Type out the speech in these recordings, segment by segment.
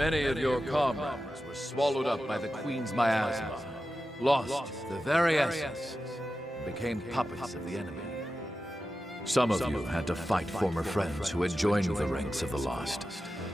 Many of your comrades were swallowed up by the Queen's miasma, lost the very essence, and became puppets of the enemy. Some of you had to fight former friends who had joined the ranks of the lost,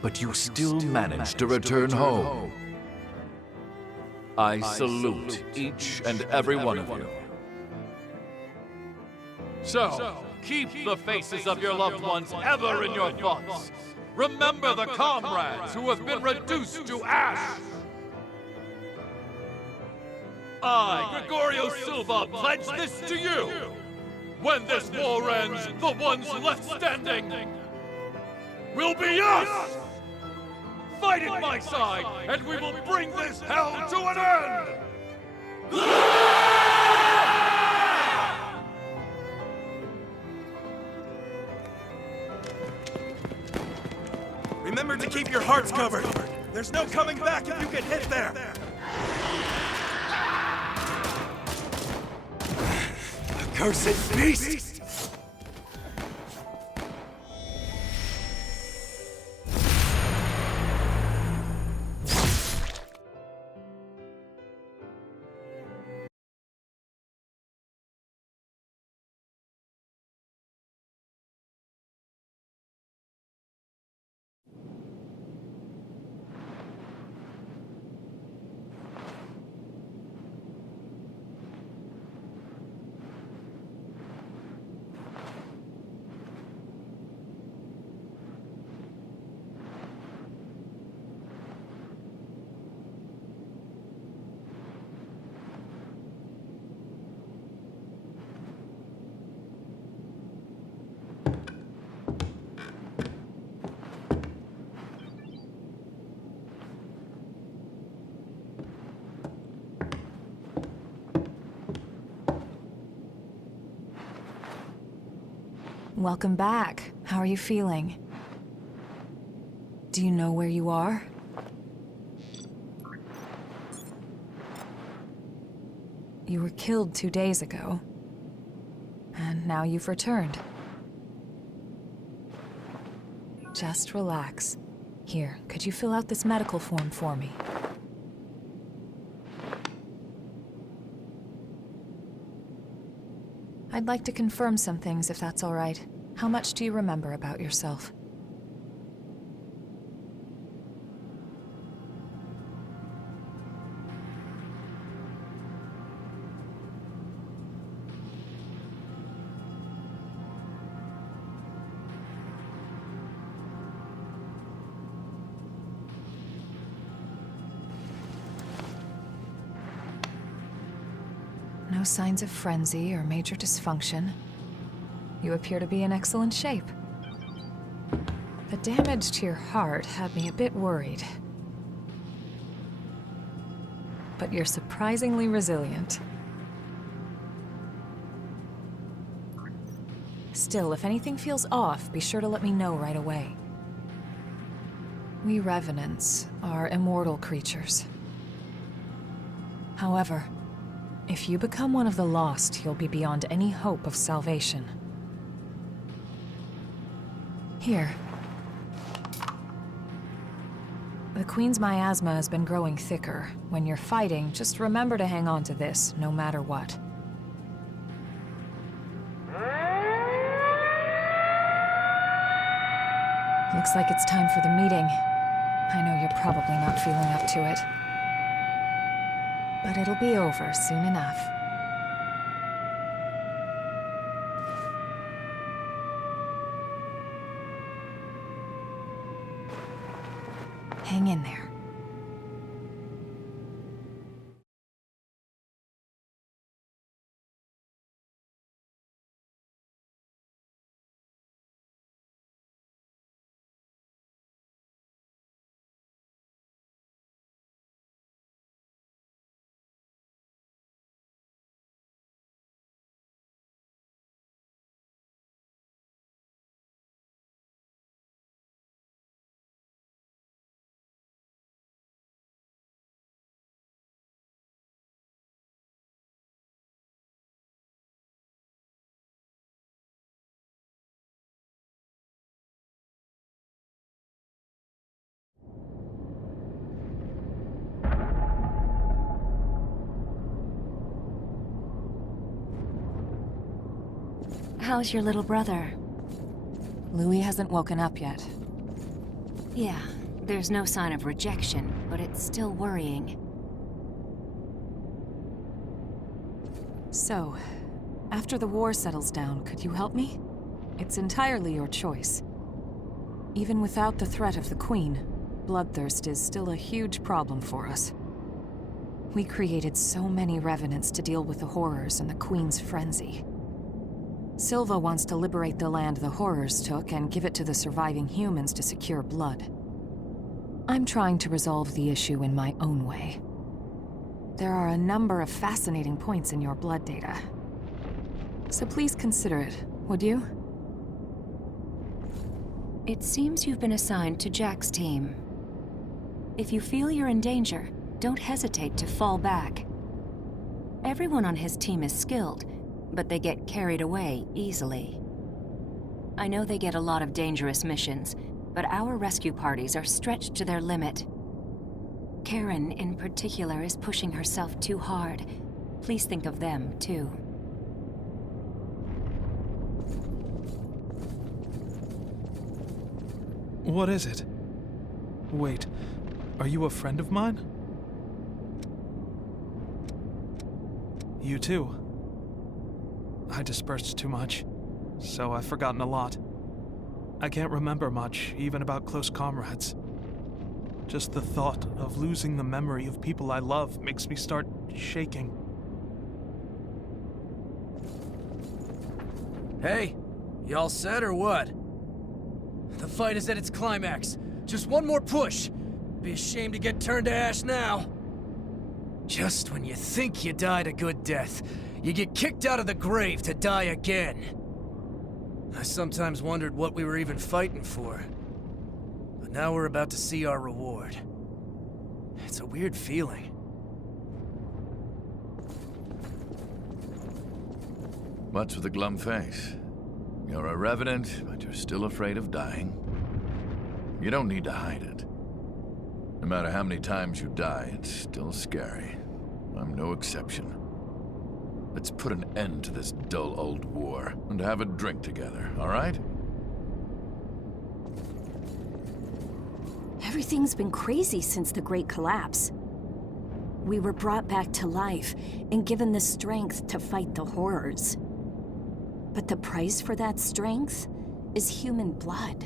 but you still managed to return home. I salute each and every one of you. So, keep the faces of your loved ones ever in your thoughts. Remember the comrades who have been reduced to ash. I, Gregorio Silva, pledge this to you. When this war ends, the ones left standing will be us! Fight at my side, and we will bring this hell to an end! Remember to keep your hearts covered. There's no coming back if you get hit there. Accursed beast! Welcome back. How are you feeling? Do you know where you are? You were killed 2 days ago, and now you've returned. Just relax. Here, could you fill out this medical form for me? I'd like to confirm some things, if that's all right. How much do you remember about yourself? No signs of frenzy or major dysfunction. You appear to be in excellent shape. The damage to your heart had me a bit worried. But you're surprisingly resilient. Still, if anything feels off, be sure to let me know right away. We Revenants are immortal creatures. However, if you become one of the lost, you'll be beyond any hope of salvation. Here. The Queen's miasma has been growing thicker. When you're fighting, just remember to hang on to this, no matter what. Looks like it's time for the meeting. I know you're probably not feeling up to it. But it'll be over soon enough. Hang in there. How's your little brother? Louis hasn't woken up yet. Yeah, there's no sign of rejection, but it's still worrying. So, after the war settles down, could you help me? It's entirely your choice. Even without the threat of the Queen, bloodthirst is still a huge problem for us. We created so many revenants to deal with the horrors and the Queen's frenzy. Silva wants to liberate the land the horrors took and give it to the surviving humans to secure blood. I'm trying to resolve the issue in my own way. There are a number of fascinating points in your blood data. So please consider it, would you? It seems you've been assigned to Jack's team. If you feel you're in danger, don't hesitate to fall back. Everyone on his team is skilled, but they get carried away easily. I know they get a lot of dangerous missions, but our rescue parties are stretched to their limit. Karen, in particular, is pushing herself too hard. Please think of them, too. What is it? Wait, are you a friend of mine? You too. I dispersed too much, so I've forgotten a lot. I can't remember much, even about close comrades. Just the thought of losing the memory of people I love makes me start shaking. Hey, you all set or what? The fight is at its climax. Just one more push. Be ashamed to get turned to ash now. Just when you think you died a good death, you get kicked out of the grave to die again. I sometimes wondered what we were even fighting for. But now we're about to see our reward. It's a weird feeling. What's with the glum face? You're a revenant, but you're still afraid of dying. You don't need to hide it. No matter how many times you die, it's still scary. I'm no exception. Let's put an end to this dull old war and have a drink together, all right? Everything's been crazy since the Great Collapse. We were brought back to life and given the strength to fight the horrors. But the price for that strength is human blood.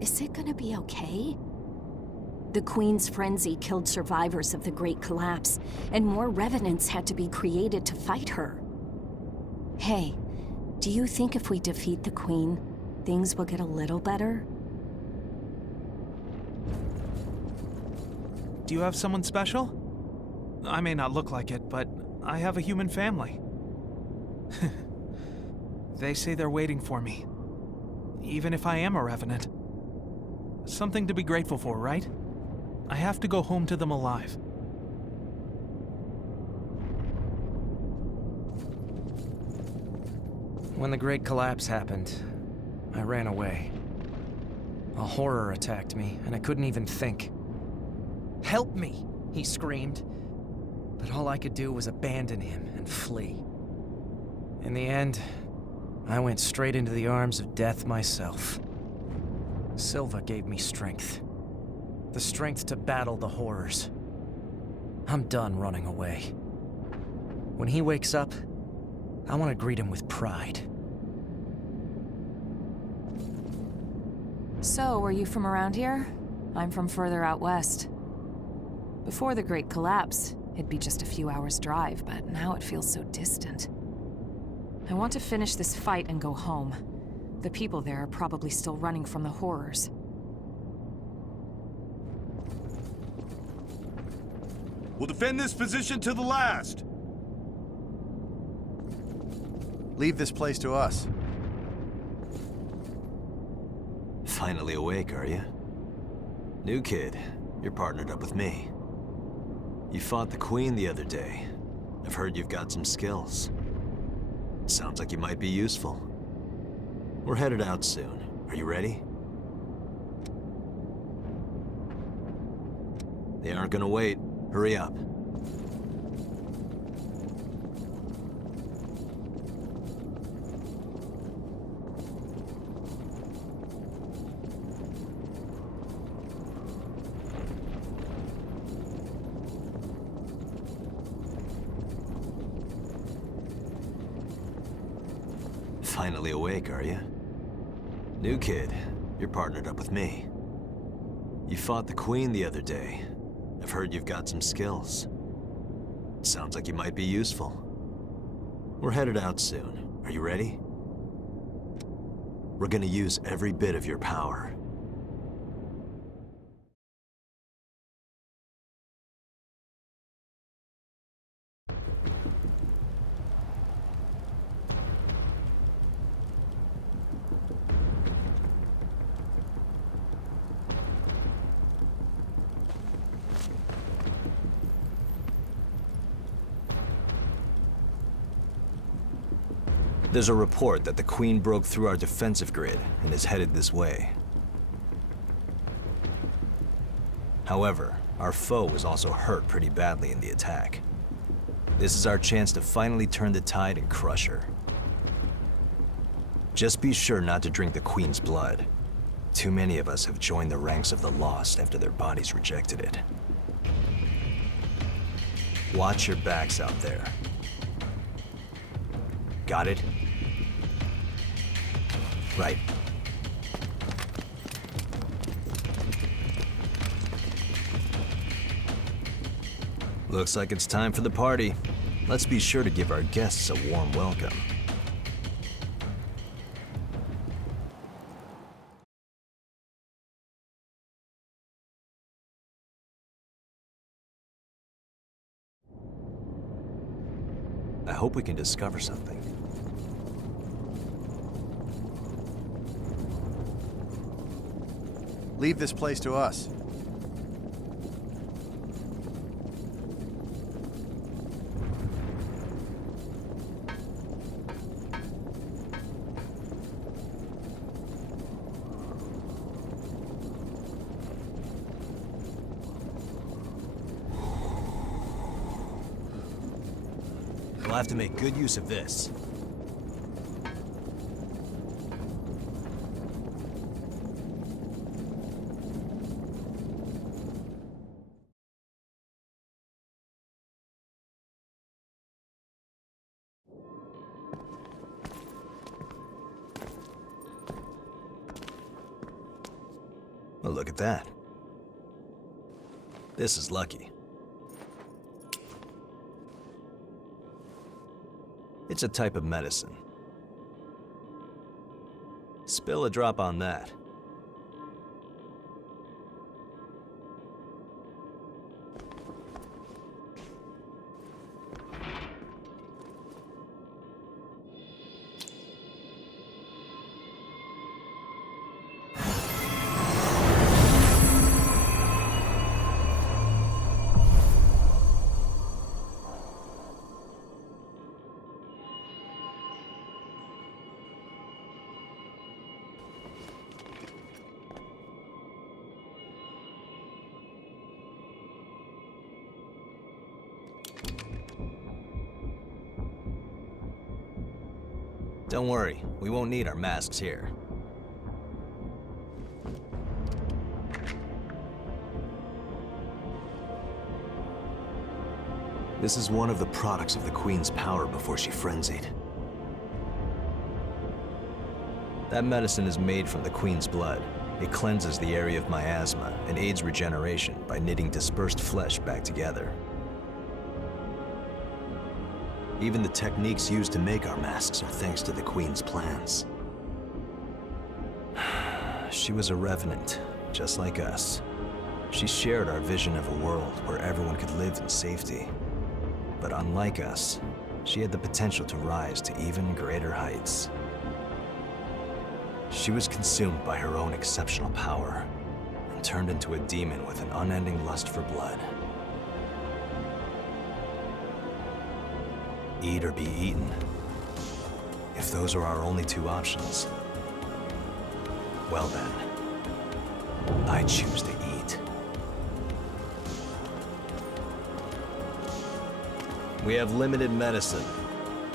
Is it gonna be okay? The Queen's frenzy killed survivors of the Great Collapse, and more revenants had to be created to fight her. Hey, do you think if we defeat the Queen, things will get a little better? Do you have someone special? I may not look like it, but I have a human family. They say they're waiting for me. Even if I am a revenant. Something to be grateful for, right? I have to go home to them alive. When the Great Collapse happened, I ran away. A horror attacked me, and I couldn't even think. "Help me!" he screamed. But all I could do was abandon him and flee. In the end, I went straight into the arms of death myself. Silva gave me strength. The strength to battle the horrors. I'm done running away. When he wakes up, I want to greet him with pride. So, are you from around here? I'm from further out west. Before the Great Collapse, it'd be just a few hours' drive, but now it feels so distant. I want to finish this fight and go home. The people there are probably still running from the horrors. We'll defend this position to the last. Leave this place to us. Finally awake, are you? New kid, you're partnered up with me. You fought the Queen the other day. I've heard you've got some skills. Sounds like you might be useful. We're headed out soon. Are you ready? They aren't gonna wait. Hurry up. Finally awake, are you? New kid, you're partnered up with me. You fought the Queen the other day. I've heard you've got some skills. Sounds like you might be useful. We're headed out soon. Are you ready? We're gonna use every bit of your power. There's a report that the Queen broke through our defensive grid and is headed this way. However, our foe was also hurt pretty badly in the attack. This is our chance to finally turn the tide and crush her. Just be sure not to drink the Queen's blood. Too many of us have joined the ranks of the lost after their bodies rejected it. Watch your backs out there. Got it? Right. Looks like it's time for the party. Let's be sure to give our guests a warm welcome. I hope we can discover something. Leave this place to us. We'll have to make good use of this. Well, look at that. This is lucky. It's a type of medicine. Spill a drop on that. Don't worry, we won't need our masks here. This is one of the products of the Queen's power before she frenzied. That medicine is made from the Queen's blood. It cleanses the area of miasma and aids regeneration by knitting dispersed flesh back together. Even the techniques used to make our masks are thanks to the Queen's plans. She was a revenant, just like us. She shared our vision of a world where everyone could live in safety. But unlike us, she had the potential to rise to even greater heights. She was consumed by her own exceptional power and turned into a demon with an unending lust for blood. Eat or be eaten. If those are our only two options, well then, I choose to eat. We have limited medicine,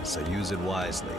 so use it wisely.